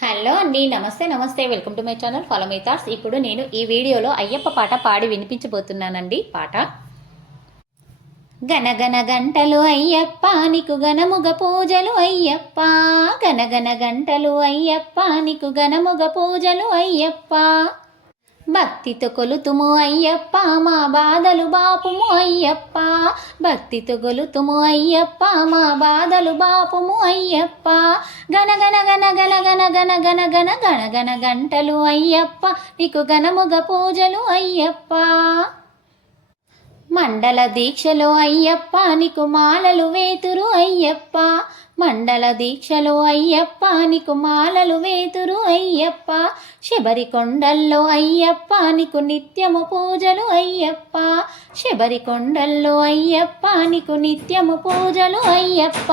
Hello అండి, నమస్తే నమస్తే. Welcome to my channel follow my thoughts. ఇప్పుడు నేను ఈ వీడియోలో అయ్యప్ప పాట పాడి వినిపించబోతున్నానండి. పాట గనగన గంటలు అయ్యప్ప నీకు గనముగ పూజలు అయ్యప్ప, గనగన గంటలు అయ్యప్ప నీకు గనముగ పూజలు అయ్యప్ప. భక్తితో కొలుతుము అయ్యప్ప మా బాధలు బాపుము అయ్యప్ప, భక్తితో కొలుతుము అయ్యప్ప మా బాధలు బాపుము అయ్యప్ప. గనగన గన గన గన గన గన గన గన గన గంటలు అయ్యప్ప నీకు గనముగ పూజలు అయ్యప్ప. మండల దీక్షలో అయ్యప్ప నీకు మాలలు వేతురు అయ్యప్ప, మండల దీక్షలో అయ్యప్ప నీకు మాలలు వేతురు అయ్యప్ప. శబరి కొండల్లో అయ్యప్ప నీకు నిత్యము పూజలు అయ్యప్ప, శబరి కొండల్లో అయ్యప్ప నీకు నిత్యము పూజలు అయ్యప్ప.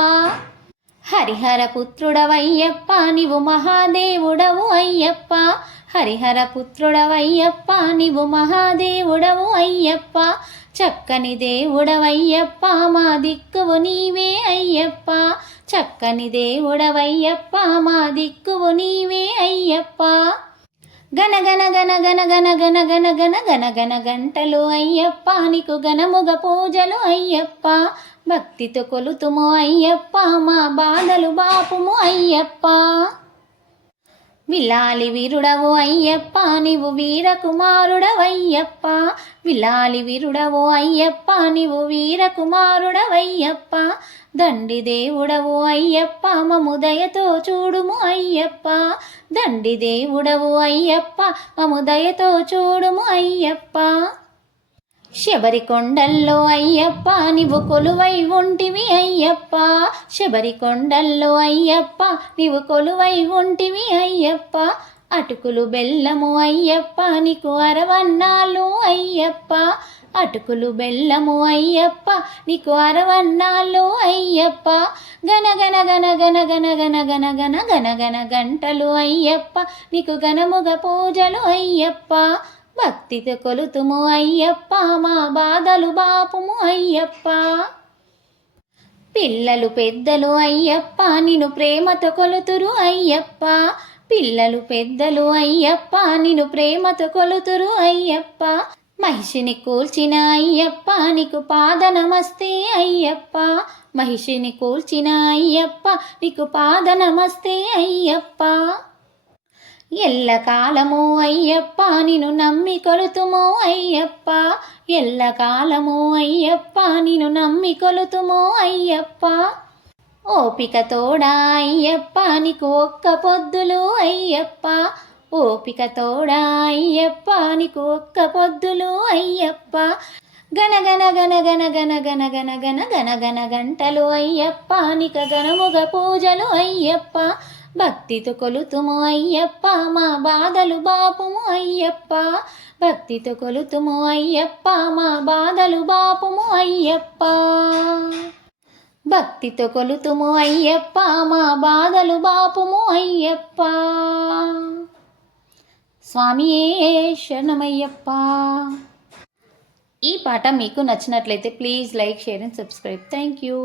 హరిహర పుత్రుడవయ్యప్ప నీవు మహాదేవుడవు అయ్యప్ప, హరిహర పుత్రుడవయ్యప్ప నీవు మహాదేవుడవు అయ్యప్ప. చక్కని దేవుడవయ్యప్ప మా దిక్కువు నీవే అయ్యప్ప, చక్కని దేవుడవయ్యప్ప మా దిక్కువు నీవే అయ్యప్ప. గన గన గన గన గన గన గన గన గన గన గంటలు అయ్యప్ప నీకు గనముగ పూజలు అయ్యప్ప, భక్తితో కొలుతుము అయ్యప్ప మా బాధలు బాపుము అయ్యప్ప. విలాలి వీరుడవు అయ్యప్ప నీవు వీరకుమారుడవయ్యప్ప, విలాలి వీరుడవు అయ్యప్ప నీవు వీరకుమారుడవయ్యప్ప. దండి దేవుడవు అయ్యప్ప మము దయతో చూడుము అయ్యప్ప, దండి దేవుడవు అయ్యప్ప మము దయతో చూడుము అయ్యప్ప. శబరి కొండల్లో అయ్యప్ప నీవు కొలువై ఉంటివి అయ్యప్ప, శబరి కొండల్లో అయ్యప్ప నీవు కొలువై ఉంటివి అయ్యప్ప. అటుకులు బెల్లము అయ్యప్ప నీకు అరవన్నాలు అయ్యప్ప, అటుకులు బెల్లము అయ్యప్ప నీకు అరవన్నాలు అయ్యప్ప. గన గన గన గన గన గన గన గన గన గన గంటలు అయ్యప్ప నీకు గనముగ పూజలు అయ్యప్ప, భక్తితో కొలుతుము అయ్యప్ప మా బాధలు బాపుము అయ్యప్ప. పిల్లలు పెద్దలు అయ్యప్ప నిన్ను ప్రేమతో కొలుతురు అయ్యప్ప, పిల్లలు పెద్దలు అయ్యప్ప నిన్ను ప్రేమతో కొలుతురు అయ్యప్ప. మహిషిని కూల్చిన అయ్యప్ప నీకు పాద నమస్తే అయ్యప్ప, మహిషిని కూల్చిన అయ్యప్ప నీకు పాద నమస్తే అయ్యప్ప. ఎల్లకాలము అయ్యప్ప నిన్ను నమ్మి కొలుతుము అయ్యప్ప, ఎల్లకాలము అయ్యప్ప నిన్ను నమ్మి కొలుతుము అయ్యప్ప. ఓపిక తోడా అయ్యప్ప నీకు ఒక్క పొద్దులు అయ్యప్ప, ఓపిక తోడా అయ్యప్ప నీకు ఒక్క పొద్దులు అయ్యప్ప. గన గన గన గన గన గన గన గన గన గన గంటలు అయ్యప్ప నీక గనముగ పూజలు అయ్యప్ప, భక్తితో కొలుతుము అయ్యప్ప మా బాధలు బాపుము అయ్యప్ప, భక్తితో కొలుతుము అయ్యప్ప మా బాధలు బాపుము అయ్యప్ప, భక్తితో కొలుతుము అయ్యప్ప మా బాధలు బాపుము అయ్యప్ప. స్వామియే శరణమయ్యప్ప. ఈ పాట మీకు నచ్చినట్లయితే please like, share and subscribe. Thank you.